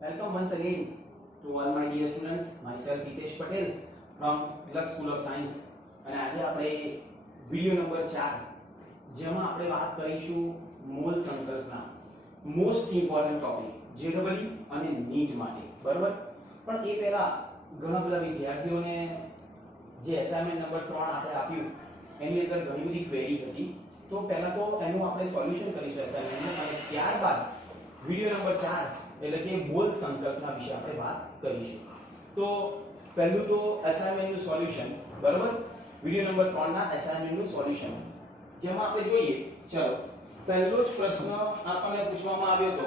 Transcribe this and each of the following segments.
Welcome once again to all my dear students. Myself Hitesh Patel from Lux School of Science. અને આજે આપણે video number 4 જેમાં આપણે વાત કરીશું મોલ સંકલ્પના મોસ્ટ ઇમ્પોર્ટન્ટ ટોપિક જેડબલ્યુ અને નીટ માટે બરાબર. પણ એ પહેલા ઘણા બધા વિદ્યાર્થીઓને જે અસાઇનમેન્ટ નંબર 3 આપણે આપ્યું એની અંદર ઘણી બધી ક્વેરી હતી. તો પહેલા તો એનું આપણે સોલ્યુશન કરીશું અસાઇનમેન્ટનું અને ત્યારબાદ વિડિયો નંબર 4 એટલે કે મોલ સંકલ્પના વિશે આપણે વાત કરીશું. તો પહેલું તો અસાઇનમેન્ટનું સોલ્યુશન બરાબર. વિડિયો નંબર 3 ના અસાઇનમેન્ટનું સોલ્યુશન જેમાં આપણે જોઈએ. ચલો પહેલો જ પ્રશ્ન આપણને પૂછવામાં આવ્યો હતો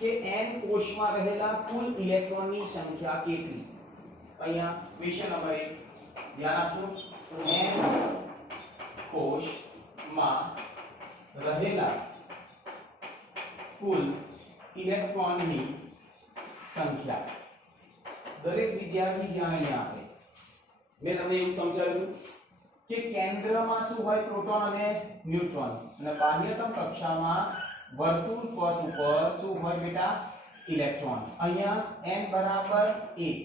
કે n કોષમાં રહેલા કુલ ઇલેક્ટ્રોનની સંખ્યા કેટલી. અહીંયા ક્વેશ્ચન નંબર 1 ધ્યાન આપજો. n કોષમાં રહેલા કુલ ઇલેક્ટ્રોનની સંખ્યા. દરેક વિદ્યાર્થી ધ્યાન અહીંયા આપે. મેં તમને એવું સમજાવ્યું કે કેન્દ્રમાં શું હોય પ્રોટોન અને ન્યુટ્રોન અને બાહ્યતમ કક્ષામાં વર્તુળ પથ ઉપર શું હોય બેટા ઇલેક્ટ્રોન. અહીંયા n બરાબર 1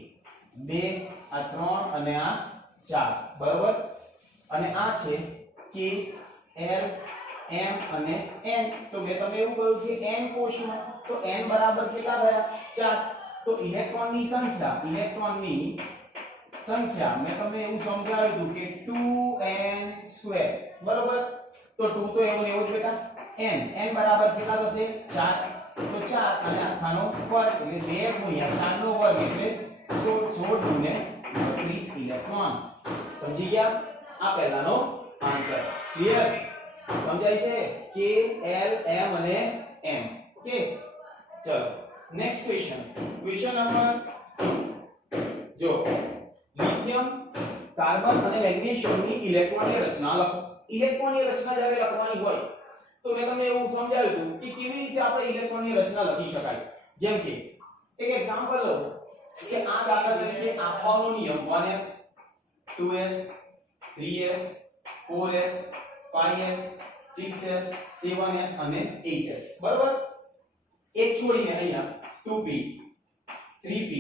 2 આ 3 અને આ 4 બરાબર. અને આ છે k l m અને n. તો મેં તમને એવું કહ્યું કે n કોષમાં તો n બરાબર કેટલા થયા 4. તો ઇલેક્ટ્રોનની સંખ્યા મેં તમને એવું સમજાવ્યું હતું કે 2n² બરાબર. તો 2 તો એવું ને એવું જ બેટા. n બરાબર કેટલા થશે 4. તો 4 અને આખાનો વર્ગ એટલે 2 ગુણ્યા 4 નો વર્ગ એટલે 16 ગુણ્યા 32 ઇલેક્ટ્રોન. સમજી ગયા? આ પહેલાનો આન્સર. ક્લિયર? સમજાય છે? k l m અને m. ઓકે ચલો નેક્સ્ટ ક્વેશ્ચન. ક્વેશ્ચન નંબર જો લિથિયમ કાર્બન અને મેગ્નેશિયમની ઇલેક્ટ્રોનની રચના લખો. ઇલેક્ટ્રોનની રચના જ્યારે લખવાની હોય તો મેં તમને એવું સમજાવ્યું હતું કે કેવી રીતે આપણે ઇલેક્ટ્રોનની રચના લખી શકાય. જેમ કે એક એક્ઝામ્પલ લો કે આ દાખલા તરીકે આપવાનો નિયમ 1s 2s 3s 4s 5s 6s 7s અને 8s બરાબર. એક છોડીને અહીંયા 2p 3p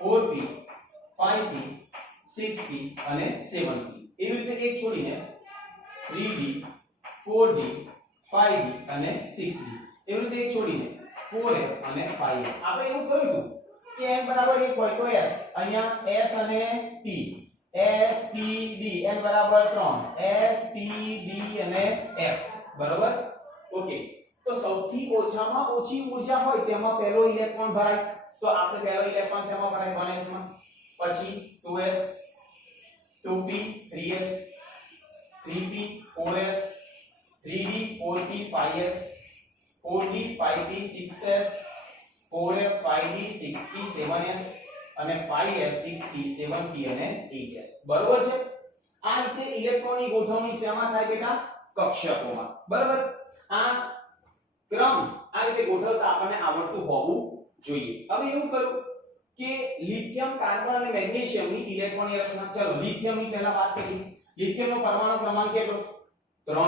4p 5p 6p અને 7p એવી રીતે એક છોડીને 3d 4d 5d અને 6d એવી રીતે એક છોડીને 4f અને 5f. આપણે એવું કહ્યું હતું કે n બરાબર 1 હોય તો s અહીંયા s અને p s p d n બરાબર 3 s p d અને f બરાબર. ઓકે તો સૌથી ઓછામાં ઓછી ઊર્જા હોય તેમાં પહેલો ઇલેક્ટ્રોન ભરાય. તો આપણે પહેલો ઇલેક્ટ્રોન શેમાં ભરાય 1s માં. પછી 2s 2p 3s 3p 4s 3d 4p 5s 4d 5p 6s 4f 5d 6p 7s અને 5f 6p 7p અને 8s બરાબર છે. આ રીતે ઇલેક્ટ્રોનની ગોઠવણી શેમાં થાય બેટા કક્ષકોમાં બરાબર. આ ક્રમ આ રીતે ગોઠવતા આપણને આવડતું હોવું જોઈએ. હવે એવું કહ્યું કે લિથિયમ કાર્બન અને મેગ્નેશિયમની ઇલેક્ટ્રોનની રચના. ચલો લિથિયમની પહેલા વાત કરીએ. લિથિયમનો પરમાણુ ક્રમાંક કેટલો 3.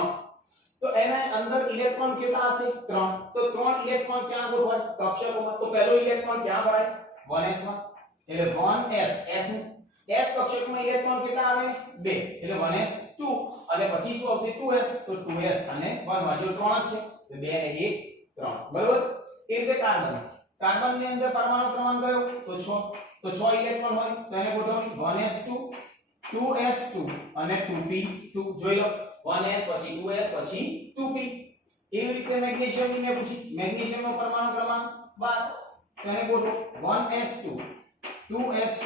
તો એના અંદર ઇલેક્ટ્રોન કેટલા હશે 3. તો 3 ઇલેક્ટ્રોન ક્યાં ગોઠવાય કક્ષકોમાં. તો પહેલો ઇલેક્ટ્રોન ક્યાં ભરાય 1s માં એટલે 1s s ને s કક્ષકમાં ઇલેક્ટ્રોન કેટલા આવે 2 એટલે 1s 2 અને પછી શું આવશે 2s તો 2s અને 1 માં જો 3 જ છે તો 2 અને 1 3 બરાબર. એ રીતે કાર્બન ની અંદર પરમાણુ ક્રમાંક કયો તો 6. તો 6 ઇલેક્ટ્રોન હોય તો એને ગોઠવણી 1s2 2s2 અને 2p2 જોઈ લો 1s પછી 2s પછી 2p. એવી રીતે મેગ્નેશિયમ ની મેં પૂછી. મેગ્નેશિયમનો પરમાણુ ક્રમાંક 12 તો એને ગોઠવો 1s2 2s2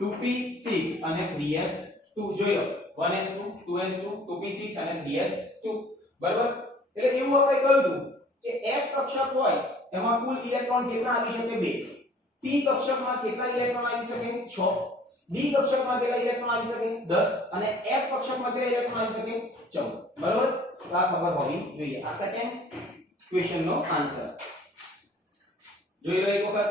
2p6 અને 3s2 જોઈ લો 1s2 2s2 2p6 અને 3s2 બરાબર. એટલે એવું આપણે કહ્યું હતું કે s કક્ષક હોય એમાં કુલ ઇલેક્ટ્રોન કેટલા આવી શકે 2. p કક્ષકમાં કેટલા ઇલેક્ટ્રોન આવી શકે 6. d કક્ષકમાં કેટલા ઇલેક્ટ્રોન આવી શકે 10 અને f કક્ષકમાં કેટલા ઇલેક્ટ્રોન આવી શકે 14 બરાબર. તો આ ખબર હોવી જોઈએ. આ સેકન્ડ ક્વેશ્ચન નો આન્સર જોઈ લો એક વખત.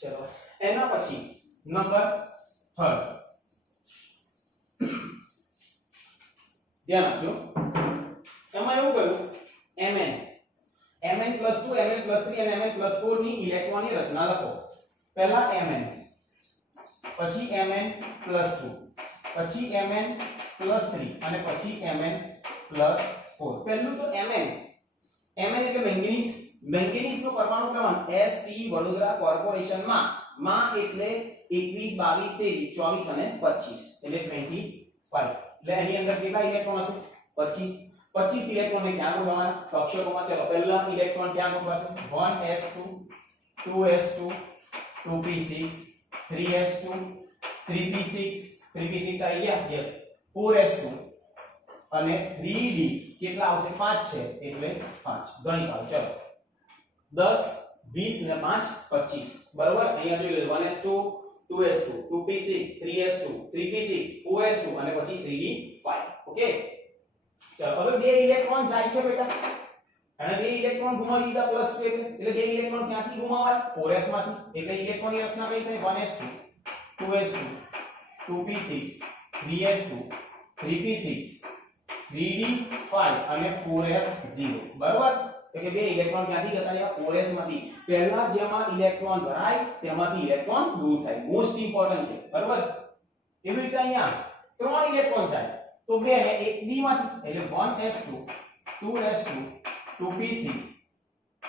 ચલો એના પછી નંબર 3 ધ્યાન આપજો. એમાં એવું કહ્યું mn mn + 2 mn + 3 અને mn + 4 ની ઇલેક્ટ્રોનની રચના લખો. પહેલા mn, પછી mn + 2, પછી mn + 3 અને પછી mn + 4. પહેલું તો mn એટલે મેંગેનીઝ નો પરમાણુ ક્રમાંક ST વડોદરા કોર્પોરેશનમાં એટલે 21 22 23 24 અને 25 એટલે 25. એટલે એની અંદર કેટલા ઇલેક્ટ્રોન હશે? 25. 25 ઇલેક્ટ્રોનને ક્યાં ગોઠવવાના? કક્ષકોમાં. ચલો પહેલા ઇલેક્ટ્રોન ક્યાં ગોઠવાશે? 1s2 2s2 2p6 3s2 3p6 3p6 આવી ગયા. યસ. 4s2 અને 3d કેટલા આવશે? 5 છે એટલે 5 ગણી કાઢો. ચલો 10 20 ને 5 25. બરોબર. અહીંયા જોઈ લો 1s2 2s2 2p6 3s2 3p6 4s2 અને પછી 3d5. ઓકે. ચાલો હવે બે ઇલેક્ટ્રોન જાય છે બેટા, અને બે ઇલેક્ટ્રોન ગુમાવી દીધા +2 એટલે બે ઇલેક્ટ્રોન ક્યાંથી ગુમાવાય? 4s માંથી. એટલે ઇલેક્ટ્રોનની રચના કઈ થઈ? 1s2 2s2 2p6 3s2 3p6 3d5 અને 4s0. બરાબર. એટલે બે ઇલેક્ટ્રોન ક્યાંથી જતા રહ્યા? 4s માંથી. પહેલા જેમાં ઇલેક્ટ્રોન ભરાય તેમાંથી ઇલેક્ટ્રોન દૂર થાય. મોસ્ટ ઇમ્પોર્ટન્ટ છે. બરાબર. એવી રીતે અહીંયા ત્રણ ઇલેક્ટ્રોન જાય તો બે ને એક d માંથી, એટલે 1s2 2s2 2p6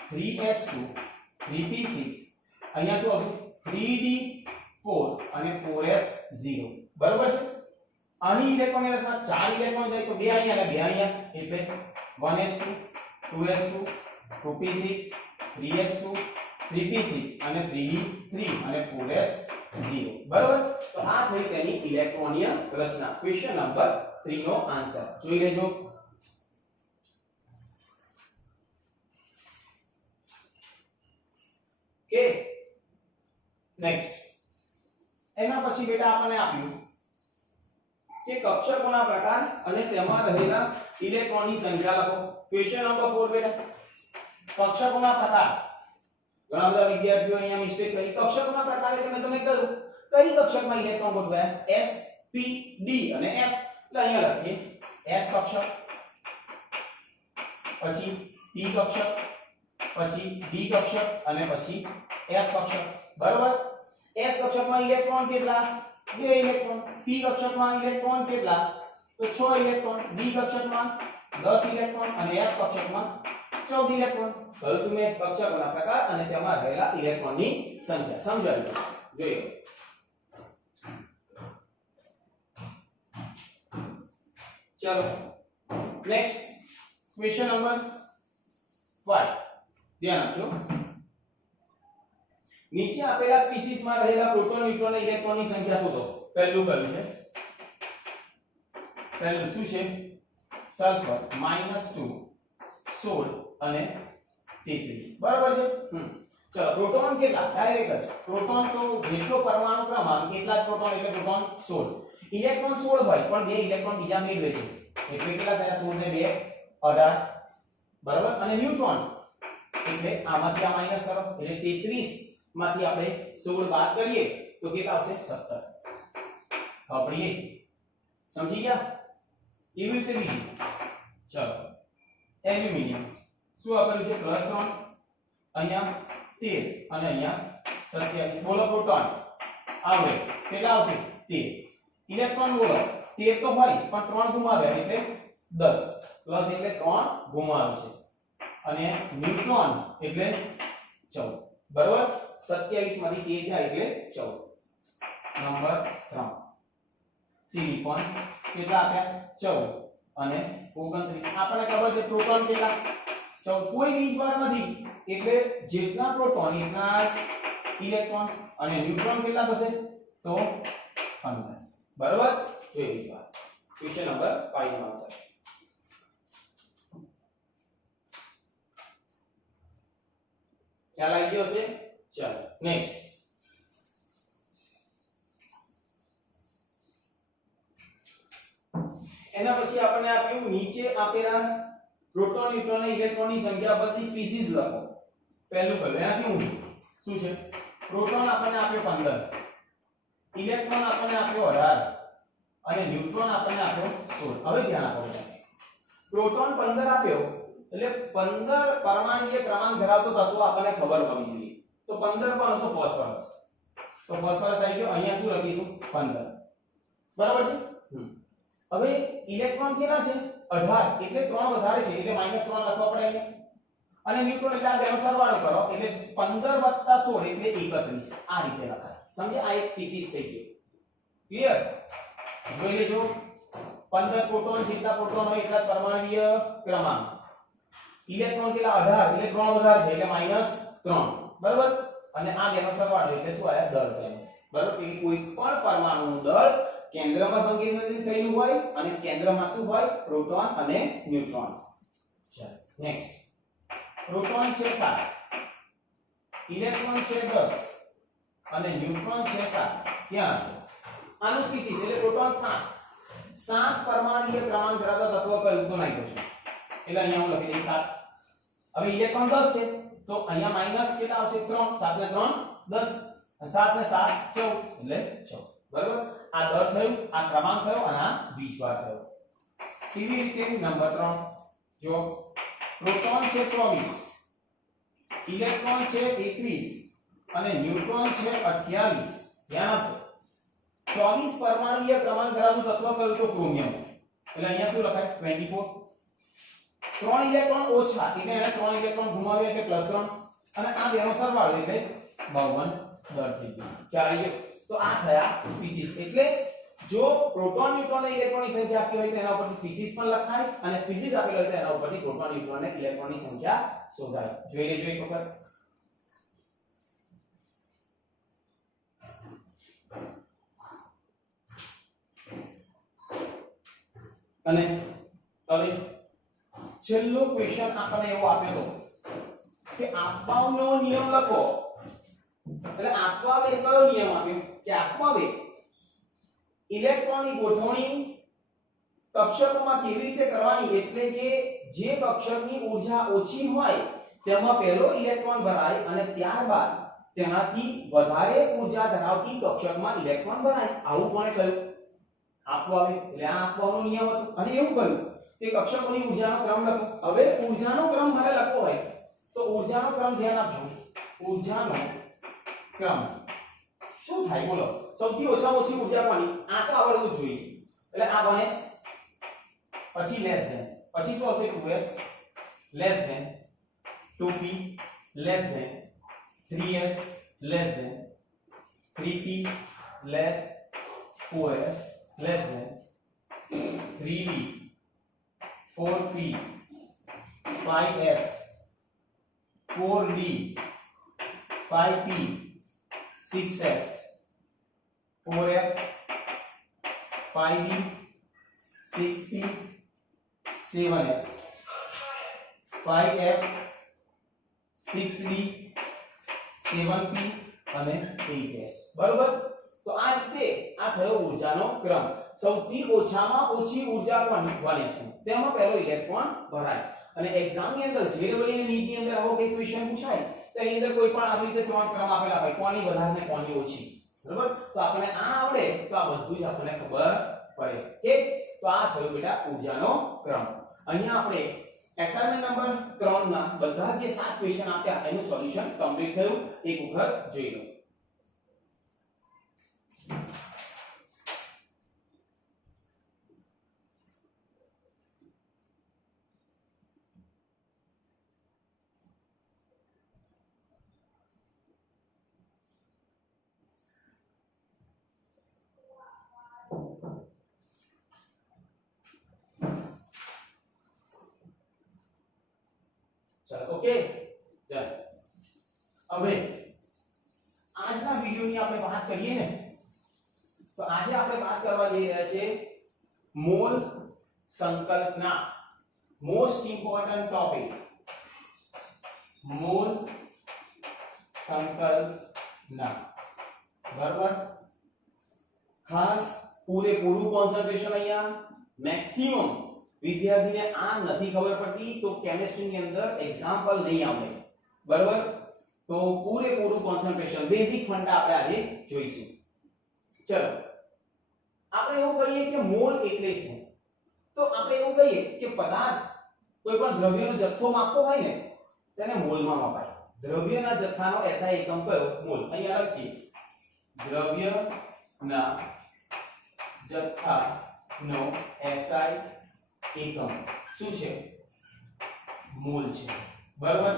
3s2 3p6 અહીંયા શું આવશે? 3d4 અને 4s0. બરાબર છે. આની ઇલેક્ટ્રોનની રચના ચાર ઇલેક્ટ્રોન જાય તો બે અહીંયા અને બે અહીંયા, એટલે 1s2 2s2 2p6 3s2 3p6 અને 3d3 અને 4s0. બરાબર. તો આ થઈ તેની ઇલેક્ટ્રોનીય રચના. ક્વેશ્ચન નંબર 3 નો આન્સર જોઈ લેજો. ઓકે. નેક્સ્ટ એના પછી બેટા આપણને આપ્યું કે કક્ષકોના પ્રકાર અને તેમાં રહેલા ઇલેક્ટ્રોનની સંખ્યા લખો. ક્વેશ્ચન નંબર 4 બેટા કક્ષકોના પ્રકાર. ઘણા બધા વિદ્યાર્થીઓ અહીંયા મિસ્ટેક કરી. કક્ષકોના પ્રકાર એટલે મેં તમને કહ્યું કઈ કક્ષકમાં ઇલેક્ટ્રોન ગોઠવાયા? s p d અને f. એટલે અહીંયા લખીએ s કક્ષક, પછી p કક્ષક, પછી d કક્ષક અને પછી f કક્ષક. બરાબર. s કક્ષકમાં ઇલેક્ટ્રોન કેટલા? 2 ઇલેક્ટ્રોન. p કક્ષકમાં ઇલેક્ટ્રોન કેટલા? તો 6 ઇલેક્ટ્રોન. d કક્ષકમાં 10 ઇલેક્ટ્રોન અને f કક્ષકમાં 14 ઇલેક્ટ્રોન. હવે તમે કક્ષકોના પ્રકાર અને તેમાં રહેલા ઇલેક્ટ્રોનની સંખ્યા સમજાવી દો. જોઈએ. ચલો નેક્સ્ટ ક્વેશ્ચન નંબર 5. ધ્યાન આપજો. નીચે આપેલા સ્પીસીસમાં રહેલા પ્રોટોન, ન્યુટ્રોન અને ઇલેક્ટ્રોનની સંખ્યા શોધો. પહેલું કયું છે? પહેલું શું છે? સલ્ફર -2 16 અને 33. બરાબર છે. ચલો પ્રોટોન કેટલા? ડાયરેક્ટ જ પ્રોટોન તો જેટલો પરમાણુ ક્રમાંક એટલા જ પ્રોટોન, એટલે પ્રોટોન 16. ઇલેક્ટ્રોન 16 હોય પણ બે ઇલેક્ટ્રોન બીજા મેળવે છે એટલે કેટલા થયા? 16 ને 2 18. બરાબર. અને ન્યુટ્રોન એટલે આમાંથી આ માઈનસ કરો એટલે 33 માંથી આપણે 16 બાદ કરીએ તો કેટલા આવશે? 17. આપણે સમજી ગયા? એવી રીતે બીજું. ચલો એલ્યુમિનિયમ શું આપેલું છે? +3 અહીંયા 13 અને અહીંયા 27. બોલો પ્રોટોન આવે કેટલા આવશે? 13. ઇલેક્ટ્રોન બોલો 13 તો હોય પણ 3 ગુમાવ્યા એટલે 10 પ્લસ એટલે 3 ગુમાવે છે. અને ન્યુટ્રોન એટલે 14. બરાબર. 27 માંથી 13 જાય એટલે 14. નંબર 3 સિલિકોન કેટલા આપ્યા? 14 અને 29. આપણને ખબર છે પ્રોટોન કેટલા? 14. કોઈ બીજવાર નથી એટલે જેટલા પ્રોટોન એટલા ઇલેક્ટ્રોન. અને ન્યુટ્રોન કેટલા થશે? તો 15. બરાબર. જોઈએ બીજું. ક્વેશ્ચન નંબર 5 નો આન્સર. ખ્યાલ આવી ગયો છે? ચાલો નેક્સ્ટ. એના પછી આપણને આપ્યું નીચે આપેલા પ્રોટોન, ન્યુટ્રોન અને ઇલેક્ટ્રોનની સંખ્યા બધી સ્પીસીસ લખો. પહેલું કયું? એનાથી ઊંધું શું છે? પ્રોટોન આપણને આપ્યો 15, ઇલેક્ટ્રોન આપણને આપ્યો 18 અને ન્યુટ્રોન આપણને આપ્યો 16. હવે ધ્યાન આપો બધા. પ્રોટોન 15 આપ્યો એટલે 15 પરમાણુય ક્રમાંક ધરાવતો તત્વ આપણને ખબર હોવી જોઈએ. તો 15 પર તો ફોસ્ફરસ. તો ફોસ્ફરસ આવી ગયો. અહીંયા શું લખીશું? 15. બરાબર છે? હવે ઇલેક્ટ્રોન કેટલા છે? 18 એટલે 3 વધારે છે એટલે -3 લખવા પડે અહીંયા. અને ન્યુટ્રોન એટલે આ બેનો સરવાળો કરો એટલે 15 + 16 એટલે 31. આ રીતે લખાય. સમજે? આ એક સ્પીસીસ થઈ ગઈ. ક્લિયર? જોઈ લેજો. 15 પ્રોટોન જેટલા પ્રોટોન હોય એટલા પરમાણુય ક્રમાંક. ઇલેક્ટ્રોન કેટલા? 18 એટલે 3 વધારે છે એટલે -3. બરાબર? અને આ બેનો સરવાળો એટલે શું આયા? દળ થયું. બરાબર? કે કોઈ પણ પરમાણુનું દળ કેન્દ્રમાં સંકેન્દ્રિત થયેલું હોય અને કેન્દ્રમાં શું હોય? પ્રોટોન અને ન્યુટ્રોન. ચાલો નેક્સ્ટ. પ્રોટોન છે 7, ઇલેક્ટ્રોન છે 10 અને ન્યુટ્રોન છે 7. ત્યાં આનું સ્પીસીસ એટલે પ્રોટોન 7 પરમાણુય ક્રમાંક ધરાવતા તત્વ કયું? તો નાઇટ્રોજન. એટલે અહીંયા હું લખી દઈશ 7. હવે ઇલેક્ટ્રોન 10 છે તો અહીંયા માઈનસ કેટલા આવશે? 3. 7 ને 3 10 અને 7 ને 7 14 એટલે 14. બરાબર? આ દળ થયું, આ ક્રમાંક થયો અને આ વીજભાર થયો. કેવી રીતે? નંબર 3 જો પ્રોટોન છે 24, ઇલેક્ટ્રોન છે 21 અને ન્યુટ્રોન છે 28. ધ્યાન આપજો. 24 પરમાણુય ક્રમાંક ધરાવતું તત્વ કયું? તો ક્રોમિયમ. એટલે અહીંયા શું લખાય? 24. 3 ઇલેક્ટ્રોન ઓછા એટલે એને 3 ઇલેક્ટ્રોન ગુમાવ્યા એટલે +3 અને આ બેનો સરવાળો એટલે 52 દળ થઈ ગયો. ખ્યાલ આવી ગયો? તો આ થયા સ્પીસીસ. એટલે જો પ્રોટોન ન્યુટ્રોન અને ઇલેક્ટ્રોનની સંખ્યા આપી હોય તો એના ઉપરથી સ્પીસીસ પણ લખાય અને સ્પીસીસ આપેલો હોય તો એના ઉપરથી પ્રોટોન ન્યુટ્રોન અને ઇલેક્ટ્રોનની સંખ્યા શોધાય. જોઈ લેજો એક વખત. અને હવે છેલ્લો ક્વેશ્ચન આપણને એવો આપેલો કે આપવાનો નિયમ લખો. એટલે આપવાવે કયો નિયમ આપ્યો? કે આપવાવે ઇલેક્ટ્રોનની ગોઠવણી કક્ષકોમાં કેવી રીતે કરવાની? એટલે કે જે કક્ષકની ઊર્જા ઓછી હોય તેમાં પહેલો ઇલેક્ટ્રોન ભરાય અને ત્યારબાદ તેનાથી વધારે ઊર્જા ધરાવતી કક્ષકમાં ઇલેક્ટ્રોન ભરાય. આવું કોણે કહ્યું? આપવાવે. એટલે આ આપવાનો નિયમ હતો અને એવું કહ્યું કે કક્ષકોની ઊર્જાનો ક્રમ લખો. હવે ઊર્જાનો ક્રમ મારે લખવો હોય તો ઊર્જાનો ક્રમ ધ્યાન આપજો. ઊર્જાનો ક્રમ શું થાય બોલો? સૌથી ઓછામાં ઓછી ઊર્જા કોની? આ તો આવડવું જ જોઈએ. એટલે આ 1s પછી લેસ ધેન પછી શું આવશે? 2s less than 2p less than 3s less than 3p less 4s less than 3d 4p 5s 4d 5p 6s 4f 5d 6p 7s 5f 6d 7p અને 8s. બરોબર? તો આ રીતે આ થયો ઊર્જાનો ક્રમ. સૌથી ઓછામાં ઓછી ઊર્જા કોની? 1s. તેમાં પહેલો ઇલેક્ટ્રોન ભરાય. અને એક્ઝામ ની અંદર જેડબલ અને નીટ ની અંદર આવો કોઈ ક્વેશ્ચન પૂછાય તો એની અંદર કોઈ પણ આવી રીતે 3 ક્રમ આપેલા હોય, કોની વધારે ને કોની ઓછી. બરોબર? તો આપણને આ આવડે તો આ બધું જ આપણને ખબર પડે. કે તો આ થયો બેટા ઊર્જાનો ક્રમ. અહીંયા આપણે એસાઇનમેન્ટ નંબર 3 ના બધા જે 7 ક્વેશ્ચન આપ્યા એનું સોલ્યુશન કમ્પ્લીટ થયું. એક વખત જોઈ લો. चलो ओके चल હવે આજના વિડિયોની આપણે વાત કરીએ ને તો આજે આપણે વાત કરવા જઈ રહ્યા છે મોલ સંકલ્પના. મોસ્ટ ઇમ્પોર્ટન્ટ ટોપિક મોલ સંકલ્પના. બરાબર? ખાસ પૂરેપૂરું કોન્સન્ટ્રેશન અહીંયા. મેક્સિમમ વિદ્યાર્થીને આ નથી ખબર પડતી તો કેમિસ્ટ્રી ની અંદર એક્ઝામ્પલ નહીં આવડે. બરાબર? તો પૂરેપૂરું કોન્સન્ટ્રેશન બેઝિક ફંડા આપણે આજે જોઈશું. ચલો આપણે એવું કહીએ કે મોલ એટલે શું? તો આપણે એવું કહીએ કે પદાર્થ કોઈ પણ દ્રવ્યનો જથ્થો માપવો હોય ને તેને મોલમાં મપાય. દ્રવ્યના જથ્થાનો SI એકમ કયો? મોલ. અહીંયા લખીએ દ્રવ્યના જથ્થાનો SI એકમ શું છે? મોલ છે. બરાબર?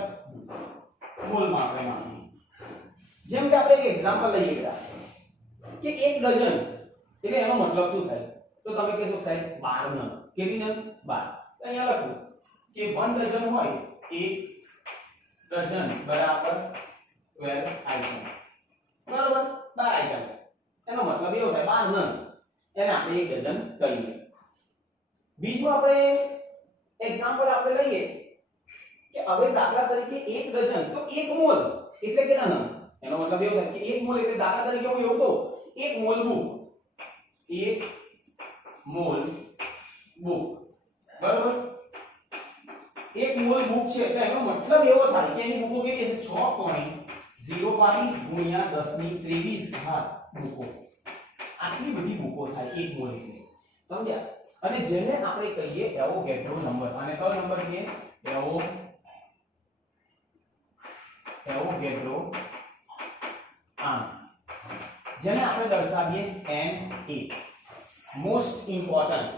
મોલમાં આપણે માપીએ. જેમ કે આપણે એક એક્ઝામ્પલ લઈએ બેટા કે 1 ડઝન એટલે એનો મતલબ શું થાય? તો તમે કહેશો સાહેબ 12 નંગ. કેટલી નંગ? 12. અહીંયા લખો કે 1 ડઝન હોય 1 ડઝન બરાબર 12 આઇટમ. બરાબર? 12 આઇટમ. એનો મતલબ એવો થાય 12 નંગ. એને આપણે 1 ડઝન કહીએ. બીજું આપણે એક્ઝામ્પલ આપણે લઈએ કે હવે દાખલા તરીકે 1 ડઝન તો 1 મોલ એટલે કેટલા નંગ? એનો મતલબ એવો થાય કે 1 મોલ એટલે દાખલા તરીકે હું એવું કહું 1 મોલ બુક. 1 mall book. બરાબર? 1 મોલ બુક છે એટલે એનો મતલબ એવો થાય કે એની બુકો કેટલી હશે? 6.022 ગુણ્યા 1023 ઘાત બુકો. આટલી બધી બુકો થાય 1 મોલ એટલે. સમજ્યા? અને જેને આપણે કહીએ એવોગેડ્રો નંબર. અને કયો નંબર કહીએ? એવોગેડ્રો આંક. જેને આપણે દર્શાવીએ NA. મોસ્ટ ઇમ્પોર્ટન્ટ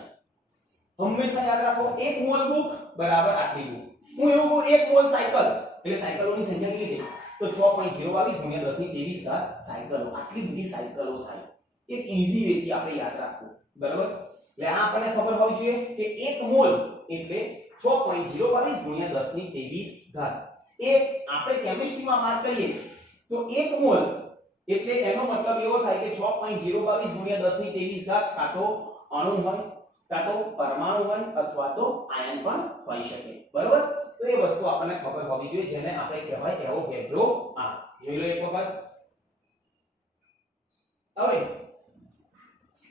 હંમેશા યાદ રાખો 1 મોલ બુક બરાબર આટલી બુક. હું એવું કહું 1 મોલ સાયકલ એટલે સાયકલોની સંખ્યા કેટલી છે? તો 6.022 ગુણ્યા 1023 ઘાત સાયકલો. આટલી બધી સાયકલો થાય. એક ઈઝી વેથી આપણે યાદ રાખવું. બરાબર? એટલે આ આપણને ખબર હોવી જોઈએ કે 1 મોલ એટલે 6.022 ગુણ્યા 1023 ઘાત. એ આપણે કેમિસ્ટ્રીમાં વાત કરીએ તો 1 મોલ એટલે એનો મતલબ એવો થાય કે 6.022 ગુણ્યા 1023 ઘાત કાં તો અણુ હોય કાં તો પરમાણુ હોય અથવા તો આયન પણ હોઈ શકે. બરાબર? તો એ વસ્તુ આપણને ખબર હોવી જોઈએ જેને આપણે કહેવાય એવોગેડ્રો આંક. જોઈ લો એક વખત. હવે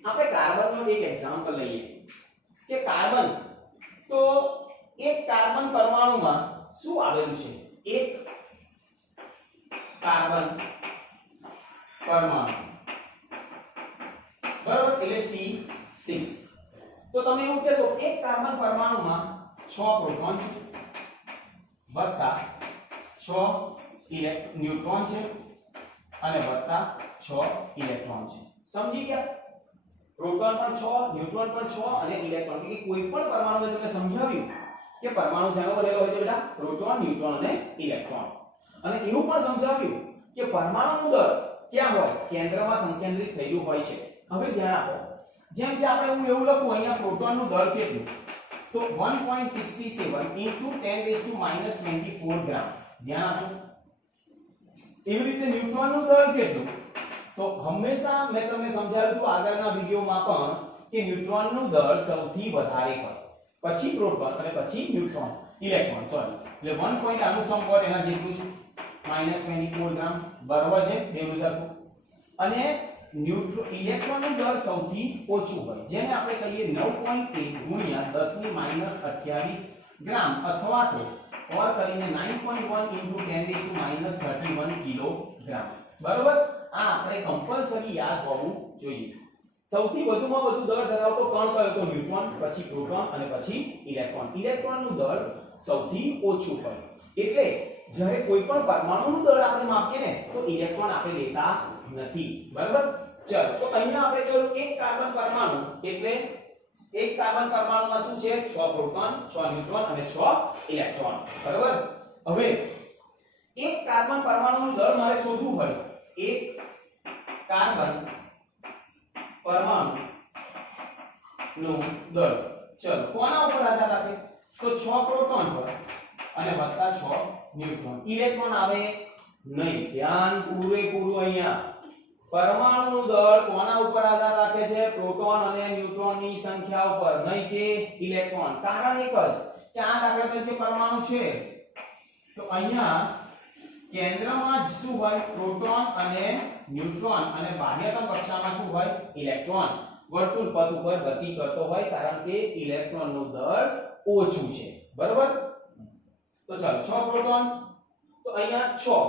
આપણે કાર્બનનો એક એક્ઝામ્પલ લઈએ કે કાર્બન તો એક કાર્બન પરમાણુમાં શું આવેલું છે? એક કાર્બન પરમાણુ. બરાબર? એટલે C6. તો તમે એવું કહેશો એક કાર્બન પરમાણુમાં 6 પ્રોટોન છે વત્તા 6 ન્યુટ્રોન છે અને વત્તા 6 ઇલેક્ટ્રોન છે. સમજી ગયા? પ્રોટોન પણ 6 ન્યુટ્રોન પણ 6 અને ઇલેક્ટ્રોન. કે કોઈ પણ પરમાણુને તમને સમજાવ્યું કે પરમાણુ શેનો બનેલો હોય છે બેટા? પ્રોટોન, ન્યુટ્રોન અને ઇલેક્ટ્રોન. અને એવું પણ સમજાવ્યું કે પરમાણુનું દળ ક્યાં હોય? કેન્દ્રમાં સંકેન્દ્રિત થયેલું હોય છે. હવે ધ્યાન આપો. જેમ કે આપણે હું એવું લખું અહીંયા પ્રોટોનનું દળ કેટલું? તો 1.67 into 10⁻24 ગ્રામ. ધ્યાન આપો. એવી રીતે ન્યુટ્રોનનું દળ કેટલું? તો હંમેશા મેં તમને સમજાવ્યું હતું આગળના વિડિયોમાં પણ કે ન્યુટ્રોનનું દળ સૌથી વધારે હોય. પછી પ્રોટોન અને પછી ન્યુટ્રોન ઇલેક્ટ્રોન સોરી. એટલે 1 પોઈન્ટ આનું સમકોણ એના જેટલું છે -24 ગ્રામ. બરાબર છે? બેનું સરખું. અને ઇલેક્ટ્રોનનું દળ સૌથી ઓછું હોય જેને આપણે કહીએ 9.1 ગુણ્યા 10⁻28 ગ્રામ અથવા તો ઓર કરીને 9.1 into 10⁻31 કિલોગ્રામ. બરાબર? આ આપણે કમ્પલસરી યાદ હોવું જોઈએ. સૌથી વધુમાં વધુ દળ ધરાવતો કણ કયો? તો ન્યુટ્રોન, પછી પ્રોટોન અને પછી ઇલેક્ટ્રોન. ઇલેક્ટ્રોનનું દળ સૌથી ઓછું હોય. એટલે જ્યારે કોઈ પણ પરમાણુનું દળ આપણે માપીએ ને તો ઇલેક્ટ્રોન આપણે લેતા નથી. બરાબર? ચલો તો અહીંયા આપણે કહ્યું એક કાર્બન પરમાણુ એટલે એક કાર્બન પરમાણુમાં શું છે? 6 પ્રોટોન, 6 ન્યુટ્રોન અને 6 ઇલેક્ટ્રોન. બરાબર? હવે એક કાર્બન પરમાણુનું દળ મારે શોધવું હોય. એક કાર્બન પરમાણુ નું દળ ચલો કોના ઉપર આધાર રાખે? તો 6 પ્રોટોન પર અને વત્તા 6 ન્યુટ્રોન. ઇલેક્ટ્રોન આવે નહીં. ધ્યાન પૂરેપૂરું અહીંયા. પરમાણુનું દળ કોના ઉપર આધાર રાખે છે? પ્રોટોન અને ન્યુટ્રોનની સંખ્યા ઉપર, નહીં કે ઇલેક્ટ્રોન. કારણ એક જ કે આ દાખલા તરીકે પરમાણુ છે તો અહીંયા કેન્દ્રમાં શું હોય? પ્રોટોન અને ન્યુટ્રોન અને બાહ્યતમ કક્ષામાં શું હોય? ઇલેક્ટ્રોન. વર્તુળ પથ ઉપર ગતિ કરતો હોય કારણ કે ઇલેક્ટ્રોનનું દળ ઓછું છે. બરાબર? તો ચાલો 6 પ્રોટોન તો અહીંયા 6.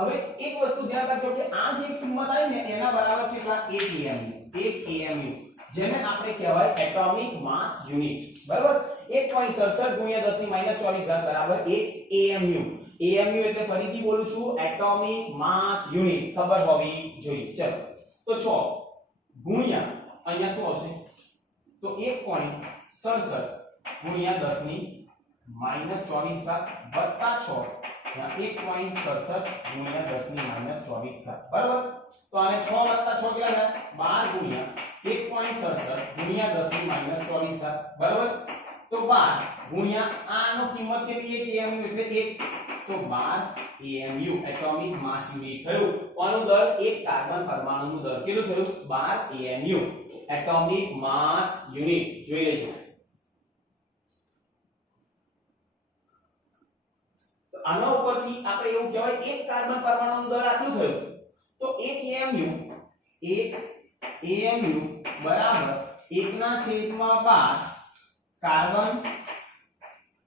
હવે એક વસ્તુ ધ્યાન રાખજો કે આ જે કિંમત આવી ને એના બરાબર કેટલા? 1 AMU. 1 AMU જેને આપણે કહેવાય એટોમિક માસ યુનિટ, બરાબર. 1.67 ગુણ્યા 10 ની -24 બરાબર 1 AMU. AMU એટલે ફરીથી બોલું છું, એટોમિક માસ યુનિટ, ખબર હોવી જોઈએ. ચલો તો 6 ગુણ્યા અહીંયા શું આવશે તો 1.67 ગુણ્યા 10 ની -24 ઘાત વત્તા 6 1.67 ગુણ્યા 10 ની -24 ઘાત, બરાબર. તો આને 6 વત્તા 6 કેટલા થાય 12 ગુણ્યા 1.67 ગુણ્યા 10 ની -24 ઘાત, બરાબર. તો 12 ગુણ્યા આનો કિંમત કેટલી 1 AMU એટલે 1, તો 12 AMU એટોમિક માસ યુનિટ થયું. કોનું દળ એક કાર્બન પરમાણુનું દળ કેટલું થયું 12 AMU એટોમિક માસ યુનિટ. જોઈ લેજો. આના ઉપરથી આપણે એવું કહેવાય એક કાર્બન પરમાણુનું દળ આટલું થયું, તો 1 AMU બરાબર 1/12 કાર્બન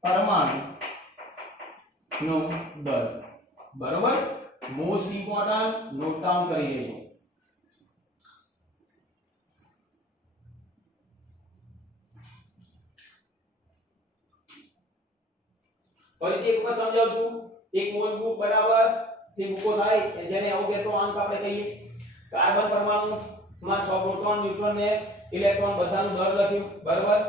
પરમાણુ નું દળ, બરાબર. મોસ્ટ ઇમ્પોર્ટન્ટ, નોટ ડાઉન કરી લેજો. ફરીથી એક વખત સમજાવું છું. એક મોલ ગ્રુપ બરાબર થી મૂકો થાય જેને એવોગેડ્રો અંક આપણે કહીએ. કાર્બન પરમાણુમાં 6 પ્રોટોન, ન્યુટ્રોન ને ઇલેક્ટ્રોન બધાનું દળ લખ્યું, બરાબર.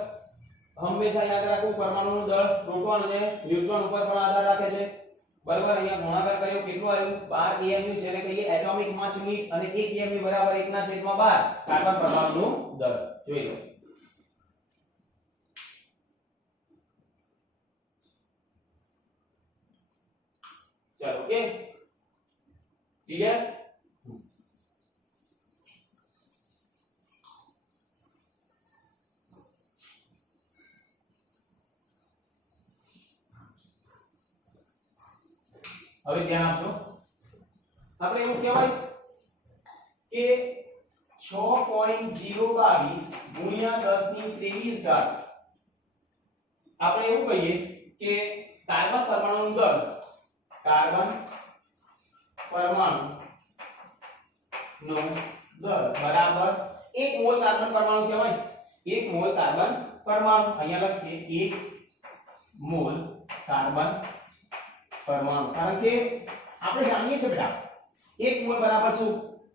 હંમેશા યાદ રાખવું પરમાણુનું દળ પ્રોટોન અને ન્યુટ્રોન ઉપર પણ આધાર રાખે છે, બરાબર. અહીંયા ગુણાકાર કર્યો કેટલું આવ્યું 12 AMU જેને કહીએ એટોમિક માસ યુનિટ, અને 1 AMU બરાબર 1/12 કાર્બન પરમાણુનું દળ. જોઈ લો. चलो ओके क्लियर. હવે ધ્યાન આપજો. આપણે એવું કહેવાય કે 6.022 ગુણ્યા 10 ની 23 ઘાત આપણે એવું કહીએ કે કાર્બન પરમાણુનું દળ કાર્બન પરમાણુ નું દળ બરાબર 1 મોલ કાર્બન પરમાણુ કહેવાય. 1 મોલ કાર્બન પરમાણુ અહીંયા લખીએ 1 મોલ કાર્બન પરમાણુ, કારણ કે આપણે જાણીએ છીએ બેટા 1 મોલ બરાબર શું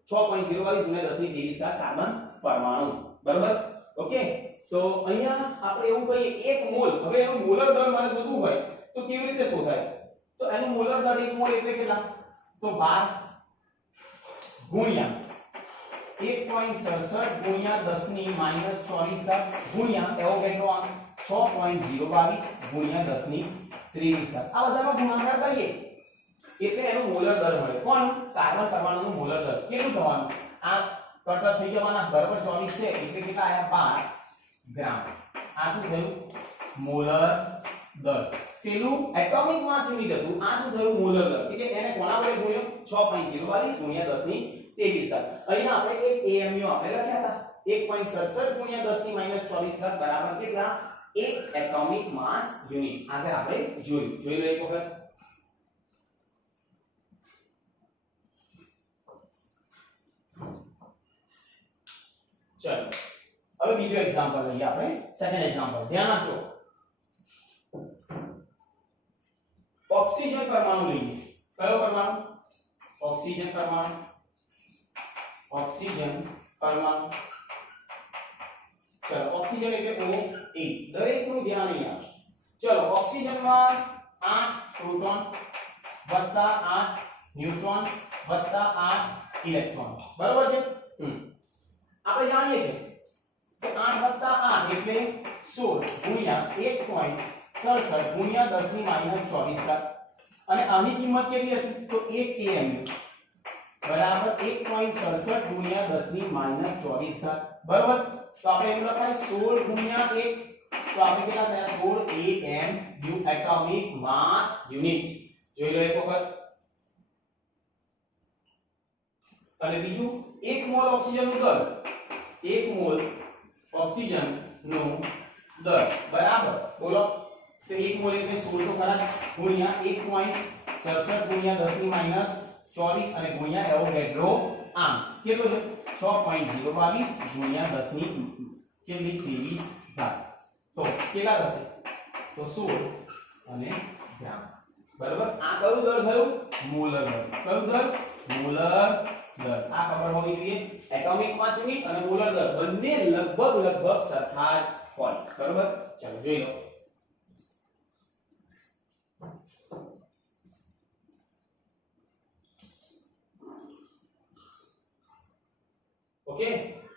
6.022 ગુણ્યા 10 ની 23 ઘાત કાર્બન પરમાણુ, બરાબર. ઓકે, તો અહીંયા આપણે એવું કહીએ 1 મોલ. હવે એનું મોલર દળ મારે શોધવું હોય તો કેવી રીતે શોધાય? તો એનું મોલર દળ 1 મોલ એટલે કેટલા? તો 12 ગુણ્યા 1.67 ગુણ્યા 10 ની -24 ઘાત ગુણ્યા એવોગેડ્રો અંક 6.022 ગુણ્યા 10 ની 23 ઘાત. આ બધાનો ગુણાકાર કરીએ એટલે એનું મોલર દળ મળે. કોણ? કાર્બન પરમાણુનું મોલર દળ કેટલું થવાનું? આ કટર થઈ જવાના, બરાબર 24 છે એટલે કેટલા આયા 12 ગ્રામ. આ શું થયું? મોલર દળ. પેલું એટોમિક માસ યુનિટ હતું, આ શું થયું? મોલર દળ. એટલે એને કોના વડે ગુણ્યો? 6.022 ગુણ્યા 10 ની 23 ઘાત. અહીંયા આપણે એક AMU આપણે લખ્યા હતા 1.67 ગુણ્યા 10 ની -24 ઘાત બરાબર કેટલા? 1 એટોમિક માસ યુનિટ. આગળ આપણે જોઈ લો એક વખત. ચલો હવે બીજો એક્ઝામ્પલ લઈએ આપણે, સેકન્ડ એક્ઝામ્પલ. ધ્યાન આપજો. ઓક્સિજન પરમાણુ લઈએ. કયો પરમાણુ? ઓક્સિજન પરમાણુ. ઓક્સિજન પરમાણુ. ચલો ઓક્સિજન એટલે O દરેકનું ધ્યાન અહીંયા. ચલો ઓક્સિજનમાં 8 પ્રોટોન વત્તા 8 ન્યુટ્રોન વત્તા 8 ઇલેક્ટ્રોન, બરાબર છે. આપણે જાણીએ છીએ કે 8 વત્તા 8 એટલે 16 ગુણ્યા 1.67 ગુણ્યા 10 ની -24 ઘાત. અને આની કિંમત કેટલી હતી? તો 1 AMU બરાબર 1.67 ગુણ્યા 10 ની -24 ઘાત, બરાબર. તો આપણે એમ લખાય 16 ગુણ્યા 1, તો આપણે કેટલા થયા? 16 AMU એટોમિક માસ યુનિટ. જોઈ લો એક વખત. અને બીજું 1 મોલ ઓક્સિજનનું દળ, 1 મોલ ઓક્સિજનનું દળ બરાબર બોલો. તો 1 મોલ એટલે 16 તો ખરા ગુણ્યા 1.67 ગુણ્યા 10 ની -24 અને ગુણ્યા એવોગેડ્રો આમ કેટલો છે? 6.022 ગુણ્યા 10 ની કેટલી 23 ઘાત તો કેટલા થશે તો 16 અને ગ્રામ બરાબર આ કયું દળ થયું મોલર દળ કયું દળ મોલર દળ આ ખબર હોવી જોઈએ એટોમિક માસ યુનિટ અને મોલર દળ બંને લગભગ સરખા જ હોય બરાબર ચાલો જોઈ લો ઓકે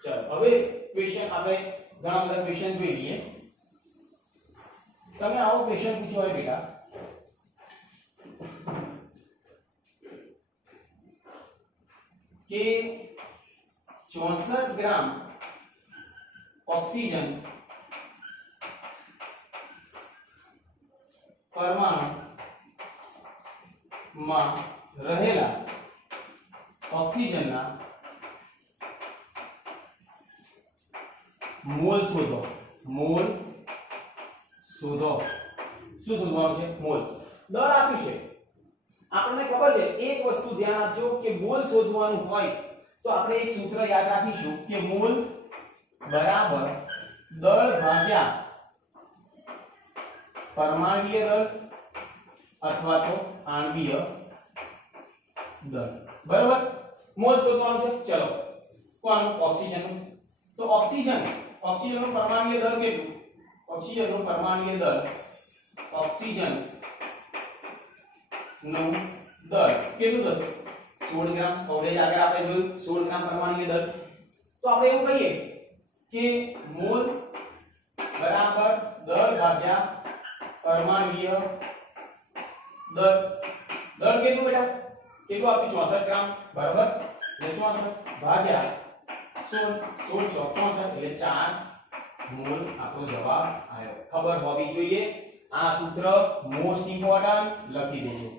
ચાલો હવે ક્વેશ્ચન આપણે ઘણા બધા ક્વેશ્ચન જોઈ લઈએ તમે આવો ક્વેશ્ચન પૂછો હોય બેટા કે 64 ગ્રામ ઓક્સિજન પરમાણુમાં રહેલા ઓક્સિજનના મોલ શોધો શું શોધવાનું છે મોલ દળ આપ્યું છે આપણને ખબર છે એક વસ્તુ ધ્યાન આપજો કે મોલ શોધવાનું હોય તો આપણે એક સૂત્ર યાદ રાખીશું કે મોલ બરાબર દળ ભાગ્યા પરમાણ્વીય દળ અથવા તો આણ્વીય દળ બરાબર મોલ શોધવાનું છે ચલો કોનું ઓક્સિજનનું તો ઓક્સિજનનું પરમાણ્વીય દળ કેટલું ઓક્સિજનનું પરમાણ્વીય દળ ઓક્સિજન નું દળ કેટલું થશે 16 ગ્રામ હવે આગળ આપણે જોયું 16 ગ્રામ પરમાણ્વીય દળ તો આપણે એવું કહીએ કે મોલ બરાબર દળ ભાગ્યા પરમાણ્વીય દળ કેટલું બેટા કેટલું આપ્યું 64 ગ્રામ બરાબર એટલે 64 ભાગ્યા 16 64 એટલે 4 મોલ આપણો જવાબ આવ્યો ખબર હોવી જોઈએ આ સૂત્ર મોસ્ટ ઇમ્પોર્ટન્ટ લખી દેજો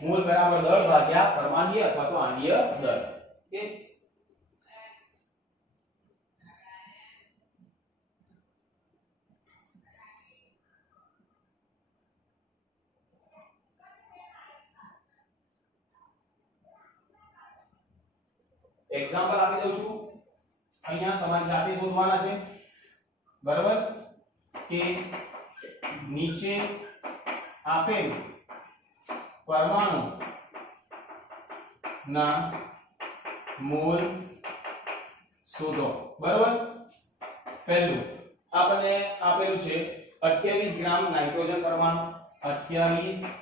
મોલ બરાબર દળ ભાગ્યા પરમાણ્વીય અથવા તો આણ્વીય દળ ઓકે એક્ઝામ્પલ આપી દઉં છું અહીંયા તમારી જાતે શોધવાના છે બરાબર કે નીચે આપેલ પરમાણુ ના મોલ શોધો બરાબર પહેલું આપણને આપેલું છે 28 ગ્રામ નાઇટ્રોજન પરમાણુ 28